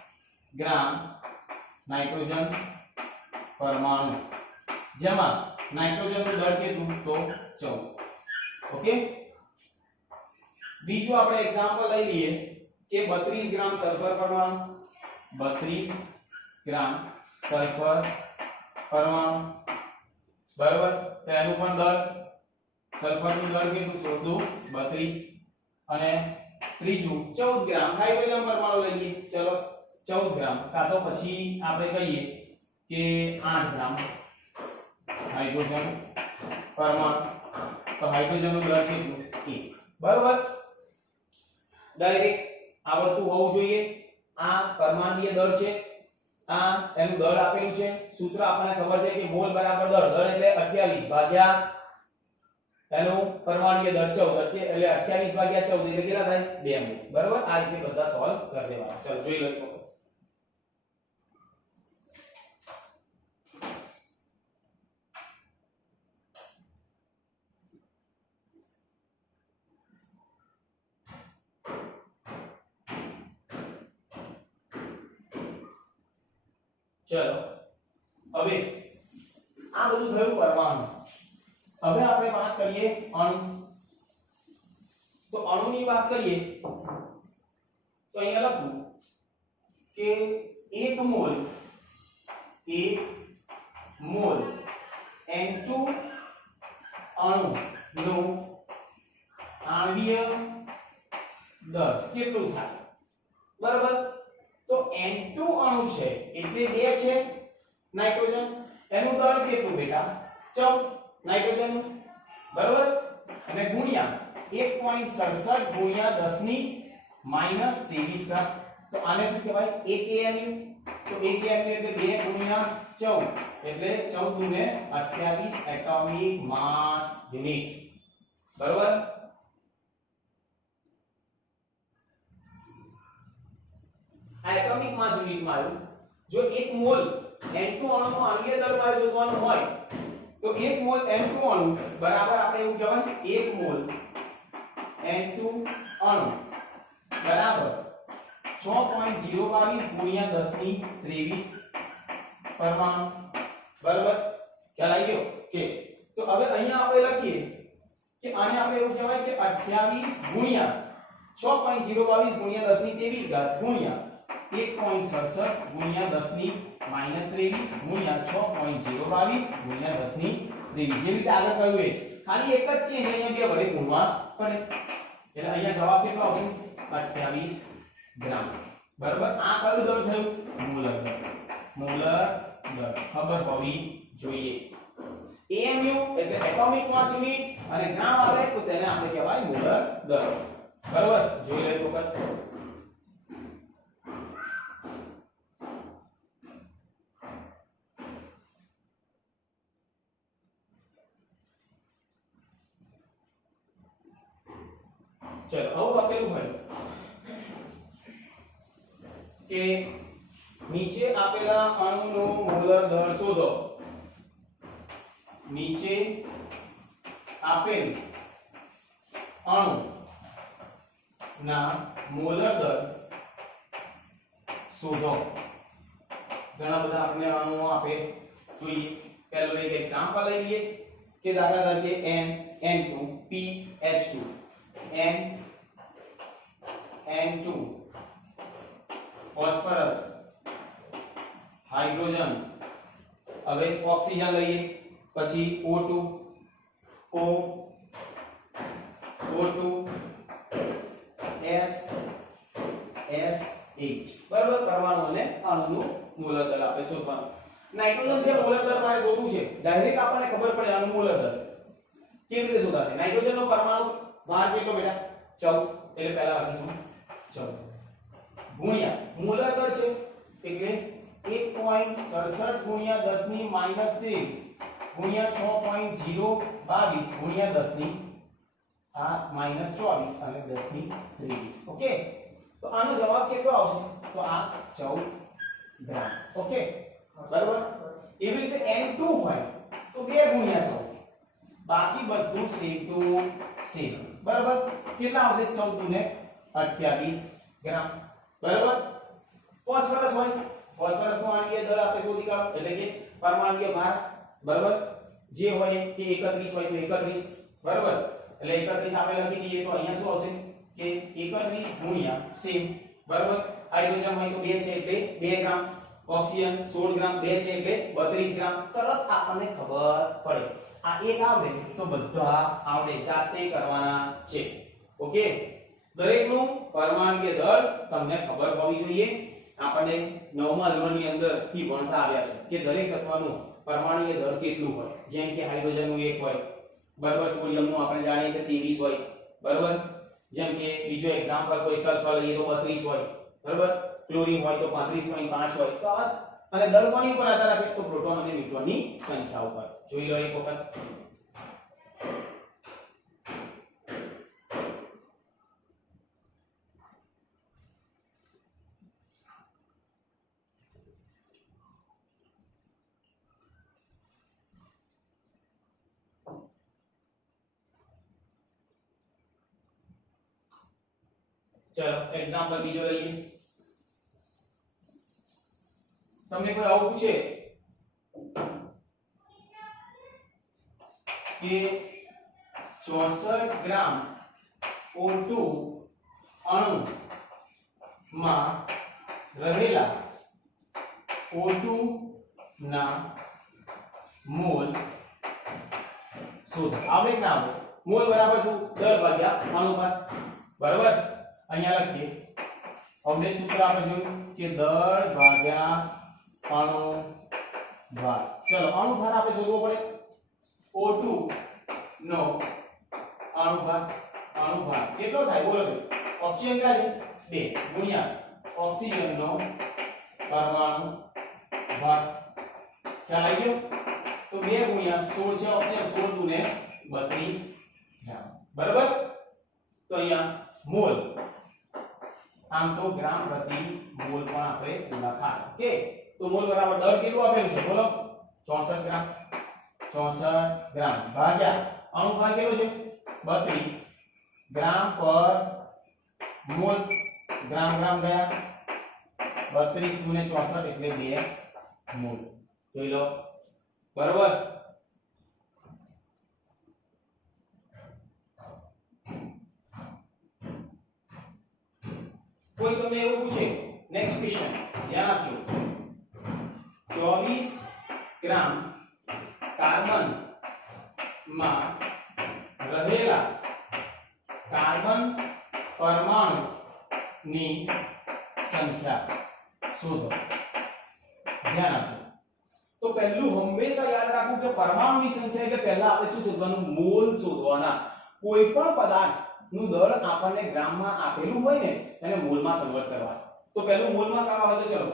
ગ્રામ નાઇટ્રોજન પરમાણુ જેમાં નાઇટ્રોજન નું દળ કેટલું તો 14 ઓકે બીજું આપણે એક્ઝામ્પલ લઈ લઈએ કે 32 ગ્રામ સલ્ફર પરમાણુ 32 ગ્રામ સલ્ફર પરમાણુ બરાબર તો એનું પણ દળ સલ્ફર નું દળ કેટલું શોધવું 32 અને ત્રીજું 14 ગ્રામ હાઇડ્રોજન પરમાણુ લઈએ ચલો 14 ગ્રામ કાં તો પછી આપણે કહીએ કે 8 ગ્રામ હાઇડ્રોજન પરમાણુ તો હાઇડ્રોજન નું દળ કેટલું 1 બરાબર ડાયરેક્ટ આવડતું હોવું જોઈએ આ પરમાણ્વીય દળ છે આ એનું દળ આપેલું છે સૂત્ર આપણને ખબર છે કે મોલ બરાબર દળ એટલે 28 ભાગ્યા એનું પરમાણ્વીય દળ 14 એટલે 28 ભાગ્યા 14 એટલે કેટલા થાય 2 મોલ બરાબર આ રીતે બધા સોલ્વ કરી દેવાના ચલો જોઈ લો ચલો હવે આ બધું થયું પરમાણુ હવે આપણે વાત કરીએ અણુ તો અણુની વાત કરીએ તો અહીંયા લખું કે 1 મોલ N2 અણુનું આણ્વીય દળ કેટલું થાય બરાબર તો N2 અણુ છે એટલે 2 છે નાઇટ્રોજન એનું દળ કેટલું બેટા 14 નાઇટ્રોજન બરાબર અને ગુણ્યા 1.67 ગુણ્યા 10 ની -23 ઘાત તો આને શું કહેવાય 1 AMU તો 1 એટલે 2 ગુણ્યા 14 એટલે 14 દુને 28 એટોમિક માસ યુનિટ. બરોબર. આ એટોમિક માસ યુનિટ માં આવ્યું. જો 1 મોલ N2 અણુનો આણ્વીય દળ મારે શોધવાનો હોય તો 1 મોલ N2 અણુ બરાબર આપણે એવું કહેવાય 1 મોલ N2 અણુ બરાબર 6.022 ગુણ્યા 10 ની 23 પરમાણુ. બરાબર. ખ્યાલ આવી ગયો કે તો હવે અહીંયા આપણે લખીએ કે આને આપણે એવું કહેવાય કે 28 ગુણ્યા 6.022 ગુણ્યા 10 ની 23 ઘાત ગુણ્યા 1.67 ગુણ્યા 10 ની -23 ગુણ્યા 6.022 ગુણ્યા 10 ની 23. જે રીતે આગળ કહ્યું એ ખાલી એક જ છે અહીંયા બે વડે ગુણવા પડે એટલે અહીંયા જવાબ કેટલો આવશે 28 ગ્રામ. બરાબર. આ કયું દળ થયું? મોલર દળ. મોલર દળ ખબર હોવી જોઈએ. AMU એટલે એટોમિક માસ યુનિટ અને ગ્રામ આવે તો તેને આપણે કહેવાય મોલર દળ. બરાબર. જોઈ લે તો કર. ચલો હવે આપેલું હોય કે નીચે આપેલા અણુનો મોલર દળ શોધો. નીચે આપેલ અણુ ના મોલર દળ શોધો. ઘણા બધા આપણે અણુઓ આપે જોઈએ. પહેલો એક એક્ઝામ્પલ લઈ લઈએ કે દાખલા તરીકે N2 PH2 N2 phosphorus hydrogen. હવે ઓક્સિજન લઈએ પછી O2 O2 S8. બરાબર. પરમાણુ અને અણુનું મોલર દળ આપણે શોધવાનું. નાઇટ્રોજન છે મોલર દળ મારે શોધવું છે. ડાયરેક્ટ આપણને ખબર પડે અણુ મોલર દળ કેવી રીતે શોધાશે. નાઇટ્રોજનનો પરમાણુ ભાર કેટલો બેટા 14 એટલે પહેલા લખીશું 14 ગુણ્યા મોલર દળ છે એટલે 1.67 ગુણ્યા 10 ની -23 ગુણ્યા 6.022 ગુણ્યા 10 ની આ -24 અને 10 ની 23. ઓકે. તો આનો જવાબ કેટલો આવશે? તો આ 14 ગ્રામ. ઓકે. બરાબર. એવી રીતે N2 હોય તો 2 ગુણ્યા 14 બાકી બધું સેમ ટુ સેમ. બરાબર. કેટલા આવશે? 14 ને 28 ગ્રામ. બરાબર. ફોસ્ફરસ હોય ફોસ્ફરસનો આણ્વીય દળ આપણે શોધી કાઢો એટલે કે પરમાણુય ભાર. બરાબર. જે હોય કે 31 હોય તો 31. બરાબર. એટલે 31 આપણે લખી દઈએ તો અહીંયા શું આવશે કે 31 ગુણ્યા સેમ. બરાબર. હાઇડ્રોજન હોય તો 2 છે એટલે 2 ગ્રામ. ઓક્સિજન 16 ગ્રામ 2 છે એટલે 32 ગ્રામ. તરત આપણને ખબર પડે. આ એક આવડે તો બધા આવડે. જાતે કરવાના છે. ઓકે. દરેકનું પરમાણુય દળ તમને ખબર હોવી જોઈએ. આપણને 9મા ધોરણની અંદર થી ભણતા આવ્યા છે કે દરેક તત્વનું પરમાણુય દળ કેટલું હોય. જેમ કે હાઇડ્રોજનનું 1 હોય. બરાબર. સોડિયમનું આપણે જાણીએ છીએ 23 હોય. બરાબર. જેમ કે બીજો એક્ઝામ્પલ કોઈ સલ્ફર લઈએ તો 32 હોય. બરાબર. ક્લોરીન હોય તો 35.5 હોય. તો આ અને દળ કોની ઉપર આધાર રાખે? તો પ્રોટોન અને ન્યુટ્રોનની સંખ્યા ઉપર. જોઈ લો એક વખત. ચલો એક્ઝામ્પલ બીજો લઈએ. તમને કોઈ આવું પૂછે કે 64 ગ્રામ O2 અણુ માં રહેલા O2 ના મોલ શોધો. આવડે કે ના આવડે? મોલ બરાબર શું? દર ભાગ્યા અણુભાર. બરાબર. અહીંયા લખીએ. અવડે સૂત્ર આપણે જોયું કે દર ભાગ્યા અણુભાર. ચલો અણુભાર આપણે શોધવો પડે. O2 નો અણુભાર કેટલો થાય બોલો. ઓક્સિજન કેટલા છે? 2 ગુણ્યા ઓક્સિજન નો પરમાણુ ભાર ખ્યાલ આવી ગયો તો 2 ગુણ્યા 16 છે ઓપ્શન 16 દુને 32 ગ્રામ બરાબર તો અહીંયા મોલ આમ તો ગ્રામ પ્રતિ મોલ પણ આપણે લખાય ઓકે તો મોલ બરાબર દર કેટલું આપેલું છે બોલો 64 ગ્રામ 64 ગ્રામ ભાગ્યા અણુ ભાર કેટલો છે 32 ગ્રામ પર મોલ ગ્રામ ગ્રામ ગયા 32 ગુણે 64 એટલે 2 મોલ જોઈ લો બરાબર કોઈ તમને એવું પૂછે નેક્સ્ટ ક્વેશ્ચન ધ્યાન આપજો 24 ગ્રામ કાર્બન માં રહેલા કાર્બન પરમાણુ ની સંખ્યા શોધો ધ્યાન આપજો તો પહેલું હંમેશા યાદ રાખવું કે પરમાણુની સંખ્યા એટલે પહેલા આપણે શું શોધવાનું મોલ શોધવાના કોઈ પણ પદાર્થ નું દળ આપણને ગ્રામમાં આપેલું હોય ને એને મોલમાં કન્વર્ટ કરવા તો પહેલું મોલમાં કરવા હોય તો ચલો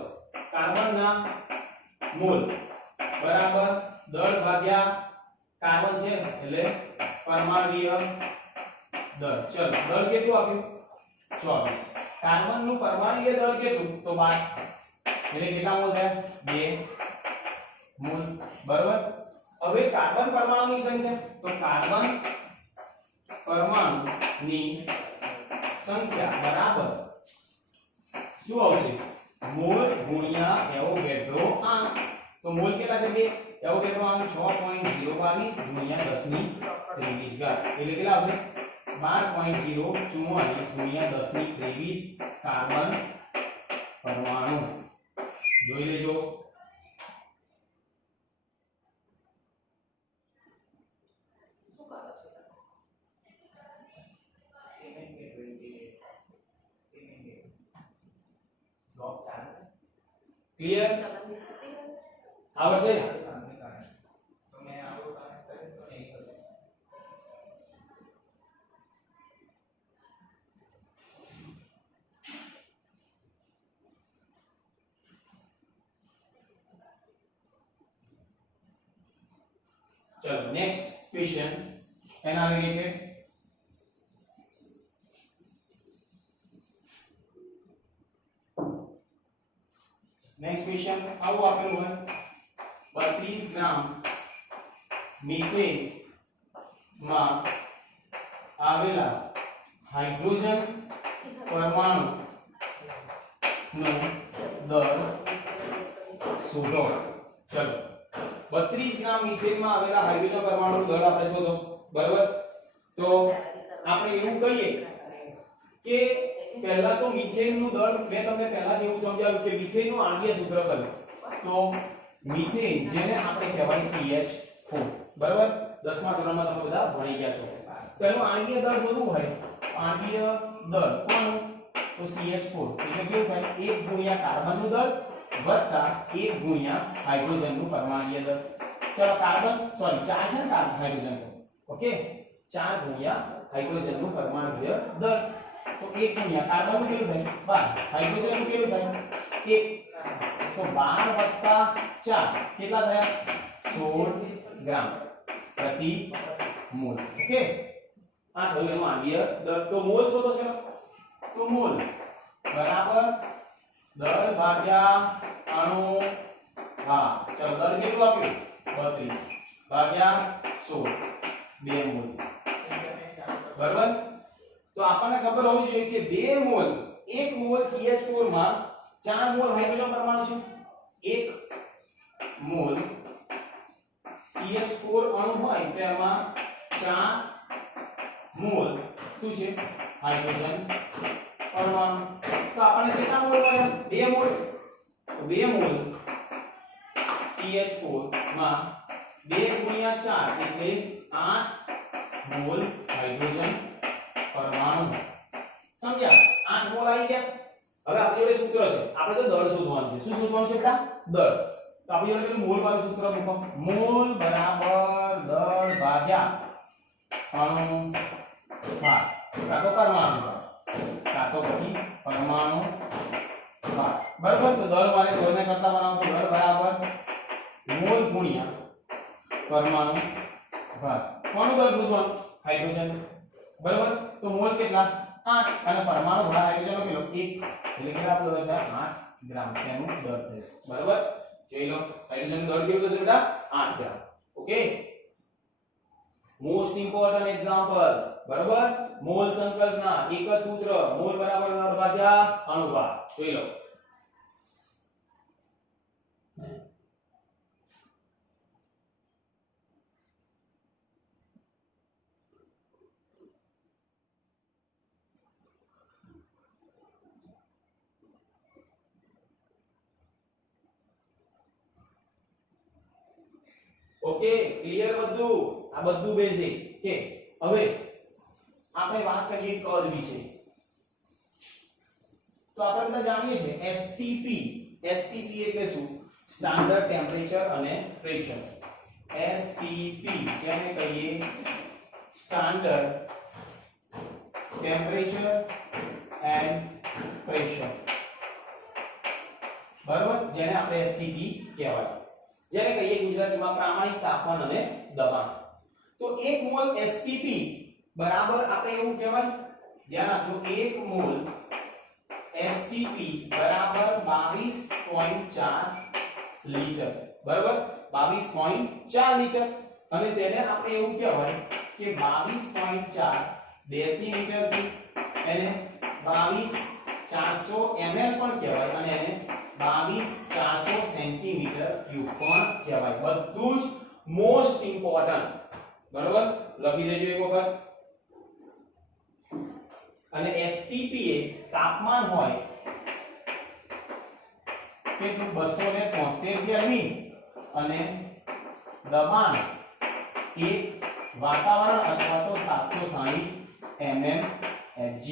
કાર્બનના મોલ બરાબર દળ ભાગ્યા કાર્બન છે એટલે પરમાણુય દળ ચલો દળ કેટલું આપ્યું 24 કાર્બન નું પરમાણુય દળ કેટલું તો 12 એટલે કેટલા મોલ થયા 2 મોલ બરાબર હવે કાર્બન પરમાણુની સંખ્યા તો કાર્બન પરમાણુની સંખ્યા બરાબર શું આવશે મોલ ગુણ્યા એવોગેડ્રો આંક તો મોલ કેટલા છે 2 એવોગેડ્રો આંક 6.022 ગુણ્યા 10 ની 23 ઘાત એટલે કેટલા આવશે 12.044 ગુણ્યા 10 ની 23 કાર્બન પરમાણુ જોઈ લેજો ક્લિયર આવડશે चलो नेक्स्ट क्वेश्चन एना रिलेटेड नेक्स्ट क्वेश्चन આવું આપેલું હોય 32 ગ્રામ મીથેન માં આવેલા હાઇડ્રોજન પરમાણુ નું દળ શોધો ચલો 32 ગ્રામ મીથેન માં આવેલા હાઇડ્રોજન પરમાણુનું દળ આપણે શોધો બરાબર તો આપણે એવું કહીએ કે પહેલા તો મીથેન નું દળ મેં તમને પહેલા જ એવું સમજાવ્યું કે મીથેન નું આણ્વીય સૂત્ર કયું તો મીથેન જેને આપણે કહેવાય CH4 બરાબર 10મા ધોરણમાં તમે બધા ભણી ગયા છો તેનું આણ્વીય દળ શોધવું હોય આણ્વીય દળ કોનું તો CH4 એટલે કેવું થાય 1 ગુણ્યા કાર્બન નું દળ વત્તા 1 ગુણ્યા હાઇડ્રોજન નું પરમાણુય દળ ચલો કાર્બન સોરી 4 છે ને કાર્બન હાઇડ્રોજન ઓકે 4 ગુણ્યા હાઇડ્રોજન નું પરમાણુય દળ तो 1 गुण્યા કાર્બન નું કેટલું થાય 12 હાઇડ્રોજન નું કેટલું થાય 1 તો 12 + 4 કેટલા થયા 16 ગ્રામ પ્રતિ મોલ ઓકે આ થયું એનું આણ્વીય દળ તો મોલ શોધો છે તો મોલ બરાબર દળ ભાગ્યા અણુ હા ચલો દળ કેટલું આપ્યું 32 ભાગ્યા 16 2 મોલ બરાબર તો આપણને ખબર હોવી જોઈએ કે 2 મોલ 1 મોલ CH4 માં 4 મોલ હાઇડ્રોજન પરમાણુ છે 1 મોલ CH4 અણુ હોય તેમાં 4 મોલ શું છે હાઇડ્રોજન પરમાણુ તો આપણને કેટલા મોલ મળ્યા 2 મોલ તો 2 મોલ CH4 માં 2 ગુણ્યા 4 એટલે 8 મોલ હાઇડ્રોજન પરમાણુ સમજ્યા 8 મોલ આવી ગયા હવે આપણી જોડે સૂત્ર છે આપણે તો દળ શોધવાનું છે શું શોધવાનું છે બેટા દળ તો આપણી જોડે પેલું મોલ વાળું સૂત્ર મૂકો મોલ બરાબર દળ ભાગ્યા અણુ ભાર કાં તો પરમાણુ ભાર કાં તો પછી પરમાણુ ભાર. બરાબર. તો દળ મારે દળને કરતા બનાવો તો દળ બરાબર મોલ ગુણ્યા પરમાણુ ભાર. કોનું દળ શોધવાનું? હાઇડ્રોજન. બરાબર. તો મોલ કેટલા? 8 અને પરમાણુ ભાર હાઇડ્રોજનનો કેટલો? 1. એટલે કેટલા દળ હતા? 8 ગ્રામ તેનું દળ થયું. બરાબર. જોઈ લો હાઇડ્રોજનનું દળ કેટલું થશે બેટા? 8 ગ્રામ. ઓકે. Most important example. બરાબર. મોલ સંકલ્પના એક જ સૂત્ર મોલ બરાબર દળ ભાગ્યા અણુભાર. જોઈ લો. ઓકે ક્લિયર બધું? આ બધું બેઝિક. કે હવે આપણે વાત કરીએ કદ વિશે. તો આપણે બધા જાણીએ છીએ એસટીપી. એસટીપી એટલે શું? સ્ટાન્ડર્ડ ટેમ્પરેચર અને પ્રેશર. એસટીપી જેને કહીએ સ્ટાન્ડર્ડ ટેમ્પરેચર એન્ડ પ્રેશર. બરાબર. જેને આપણે એસટીપી કહેવાય. જેને કહીએ ગુજરાતીમાં પ્રામાણિક તાપમાન અને દબાણ. તો 1 મોલ એસટીપી બરાબર આપણે એવું કહેવાય. ધ્યાન આપજો 1 મોલ એસટીપી બરાબર 22.4 લિટર. બરાબર. 22.4 લિટર. અને તેને આપણે એવું કહેવાય કે 22.4 ડેસીમીટર ક્યુબ. એને 22.400 ml પણ કહેવાય અને એને 22.400 સેન્ટીમીટર ક્યુબ પણ કહેવાય. બધું જ મોસ્ટ ઇમ્પોર્ટન્ટ. બરાબર. લખી દેજો એક વખત. અને એસટીપી એ તાપમાન હોય કેટલું? 273 કેલ્વિન અને દબાણ એક વાતાવરણ અથવા તો 760 mmHg.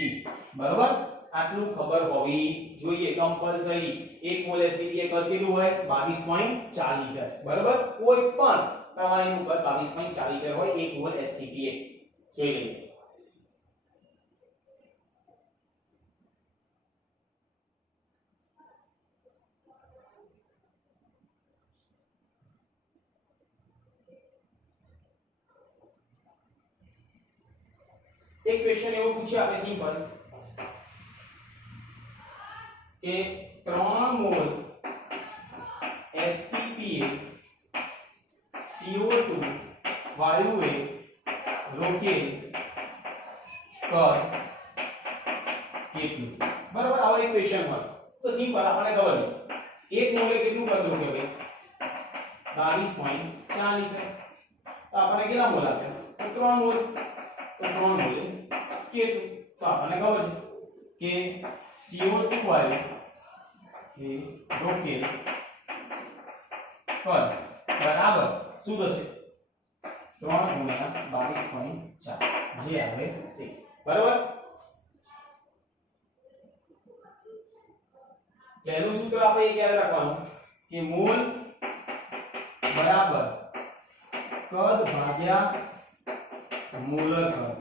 બરાબર. આટલું ખબર હોવી જોઈએ કમ્પલસરી. 1 મોલ એસટીપી એ કદ કેટલું હોય? 22.4 લિટર. બરાબર. કોઈ પણ પ્રણાલીનું કદ 22.4 લિટર હોય 1 મોલ એસટીપી એ. જોઈ લઈએ. એક ક્વેશ્ચન એવો પૂછ્યો આપણે સિમ્પલ કે 3 મોલ એસટીપી CO2 વાયુએ રોકેલ કદ કેટલું? બરાબર. આવો એક ક્વેશ્ચન હોય તો સિમ્પલ આપણને ખબર છે 1 મોલે કેટલું કદ રોકે ભાઈ? 22.4 લિટર. તો આપણને કેટલા મોલ આપ્યા? તો 3 મોલ. તો 3 મોલે કેટલું? તો આપણને ખબર છે કે CO2 વાયુ એ રોકેલ કદ બરાબર શું થશે? 3 ગુણ્યા 22.4 જે આવે તે. બરાબર. પહેલું સૂત્ર આપણે એ યાદ રાખવાનું કે મોલ બરાબર કદ ભાગ્યા મોલર કદ.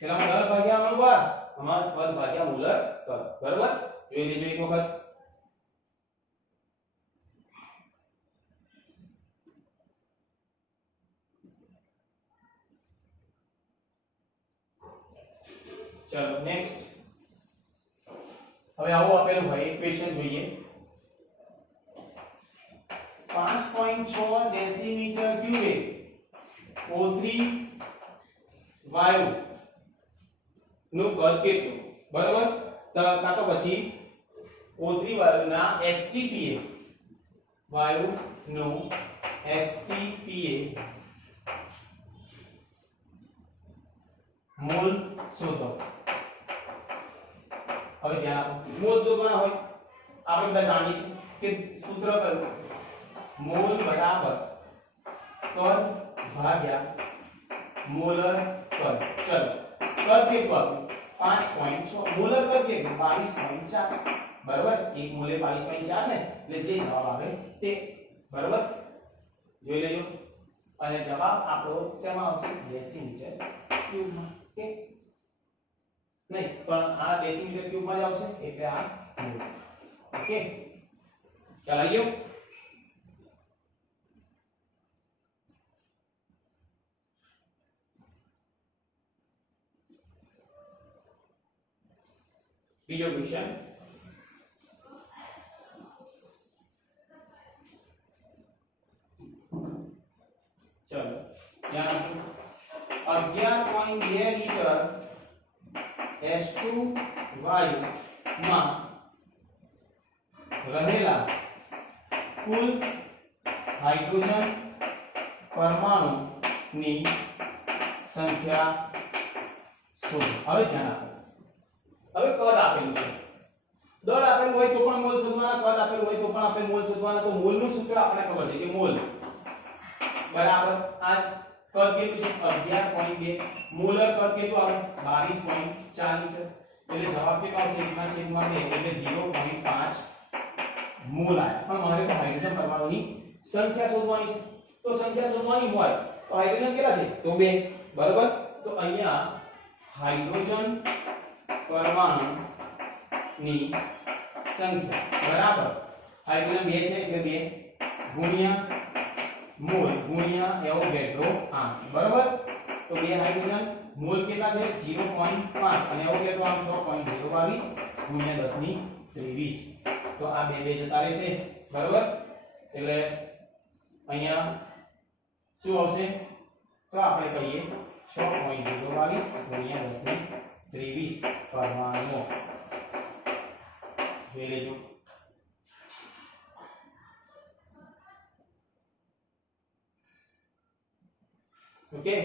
પેલા દળ ભાગ્યા અણુભાર, અમાર કદ ભાગ્યા મોલર કદ. બરાબર. જોઈ લેજો એક વખત. ચલો નેક્સ્ટ. હવે આવો આપેલું હોય ઇક્વેશન જોઈએ. 5.6 ડેસીમીટર ક્યુબે O3 વાયુ નું કદ કેટલું? બરાબર. કાં તો પછી O3 વાયુના STPA વાયુ નું STPA મોલ શોધો. હવે ધ્યાન આપો. મોલ શોધવાના હોય આપણે બધા જાણીએ છીએ કે સૂત્ર કયું? મોલ બરાબર કદ ભાગ્યા મોલર કદ. ચલો કદ કેટલું આપ્યું? 5.6. મોલર કદ કેટલું? 22.4. બરાબર. 1 મોલે 22.4 ને એટલે જે જવાબ આવે તે. બરાબર. જોઈ લેજો. અને જવાબ આપણો શેમાં આવશે? ડેસીમીટર ક્યુબમાં. ઓકે નહીં પણ આ ડેસીમીટર ક્યુબમાં જ આવશે એટલે આ મોલ. ઓકે, ખ્યાલ આવી ગયો? બીજો ક્વેશ્ચન, ચલો ધ્યાન આપજો. 11.2 લીટર H2 વાયુમાં રહેલા કુલ હાઇડ્રોજન પરમાણુની સંખ્યા શોધો. હવે ધ્યાન આપો. હવે કદ આપેલું છે, દળ આપેલું હોય તો પણ મોલ શોધવાના, કદ આપેલું હોય તો પણ આપણે મોલ શોધવાના. તો મોલનું સૂત્ર આપણને ખબર છે કે મોલ બરાબર આજ કદ કેટલું છે 11.2, મોલર કદ કેટલું આવે 22.4 લીટર. એટલે જવાબ કેટલો આવશે 1/2 એટલે 0.5 મોલ આયા. પણ મારે તો હાઇડ્રોજન પરમાણુની સંખ્યા શોધવાની છે. તો સંખ્યા શોધવાની હોય તો હાઇડ્રોજન કેટલા છે તો 2, બરાબર. તો અહીંયા હાઇડ્રોજન પરમાણુની સંખ્યા બરાબર હાઇડ્રોજન 2 છે એટલે 2 ગુણ્યા મોલ ગુણ્યા એવોગેડ્રો આમ, બરાબર. તો 2 હાઇડ્રોજન મોલ કેટલા છે 0.5 અને એવોગેડ્રો આમ 6.022 ગુણ્યા 10 ની 23. તો આ બે જતા રહેશે, બરાબર. એટલે અહીંયા શું આવશે તો આપણે કહીએ 6.022 ગુણ્યા 10 ની 23 પરમાણુઓ. જોઈ લેજો. ઓકે,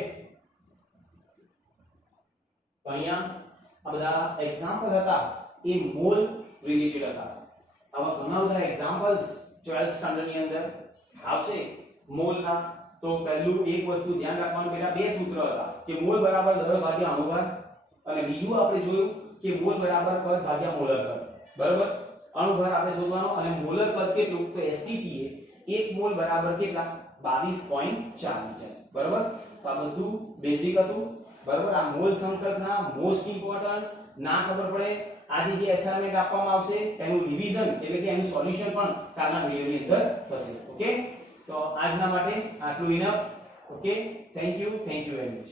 તો અહીંયા આ બધા એક્ઝામ્પલ હતા એ મોલ રિલેટેડ હતા. આવા ઘણા બધા એક્ઝામ્પલ્સ 12th સ્ટાન્ડર્ડ ની અંદર આવશે મોલના. તો પહેલું એક વસ્તુ ધ્યાન રાખવાનું બેટા, બે સૂત્ર હતા કે મોલ બરાબર દળ ભાગ્યા અણુભાર, અને બીજું આપણે જોયું કે મોલ બરાબર કદ ભાગ્યા મોલર કદ, બરાબર. અણુભાર આપણે શોધવાનો અને મોલર કદ કેટલું તો એસટીપી એ 1 મોલ બરાબર કેટલા 22.4 લીટર, બરાબર. તો આ બધું બેઝિક હતું, બરાબર. આ મોલ સંકલ્પના મોસ્ટ ઇમ્પોર્ટન્ટ ના ખબર પડે આજે જે અસાઇનમેન્ટ આપવામાં આવશે એનું રિવીઝન એટલે કે એનું સોલ્યુશન પણ કાલના વિડિયોની અંદર થશે. ઓકે, તો આજના માટે આટલું enough. Okay, thank you very much.